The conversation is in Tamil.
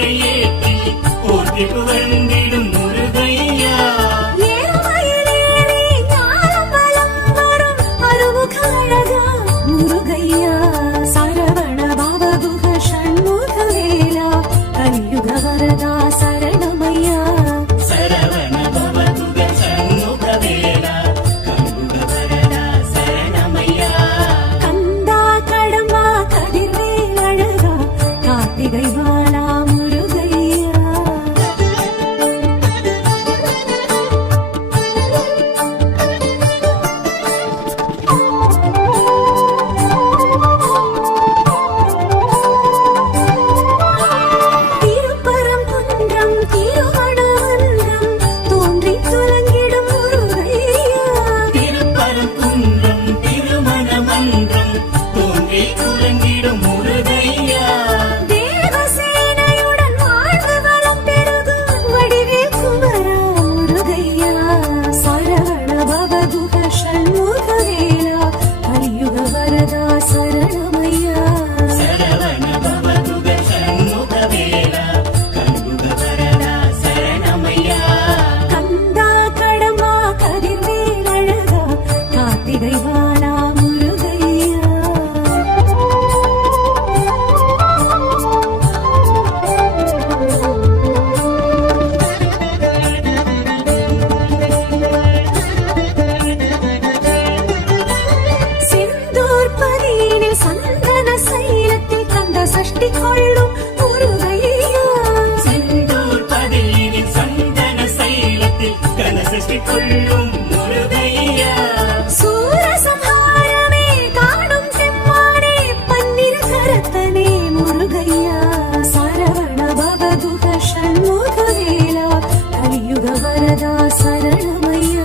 மலையேற்றி போற்றி புகழ்ந்திடும் முருகையா. ஏழுமயிலேறி ஞானம் வலம் வரும் அருமுக அழகா முருகையா. சரவண பவகுக ஷண்முக வேலா கலியுக வரதா சரணமையா. சரவண பவகுக ஷண்முக வேலா கலியுக வரதா சரணமையா. கந்தா கடம்பா கதிர்வேல் அழகா கார்த்திகை வாலா முருகையா. திருப்பரங்குன்றம் திருவனவன்றம் தோன்றி துலங்கிடும் முருகையா. திருப்பரங்குன்றம் திருமணமன்றம் தோன்றி துலங்கிடும் முருகையா. தேவசேனையுடன் வாழ்ந்து வளம் பெருகும் வடிவேல் குமரா முருகையா. சரவண பவகுக ஷண்முக வேலா கலியுக வரதா சரணமையா. சரவண பவகுக ஷண்முக வேலா கலியுக வரதா சரணமையா. கந்தா கடம்பா கதிர்வேல் அழகா கார்த்திகை வாலா முருகையா. செந்தூர் பதியினில் சந்தன சைலத்தில் கந்த சஷ்டி கொள்ளும் முருகையா. செந்தூர் பதியினில் சந்தன சைலத்தில் கனசஷ்டி கொள்ளும் முருகையா. சூரசம்ஹாரமே காணும் செம்மானே பன்னிரு கரத்தனே முருகையா. சரவண பவகுக ஷண்முக வேலா கலியுக வரதா சரணமையா.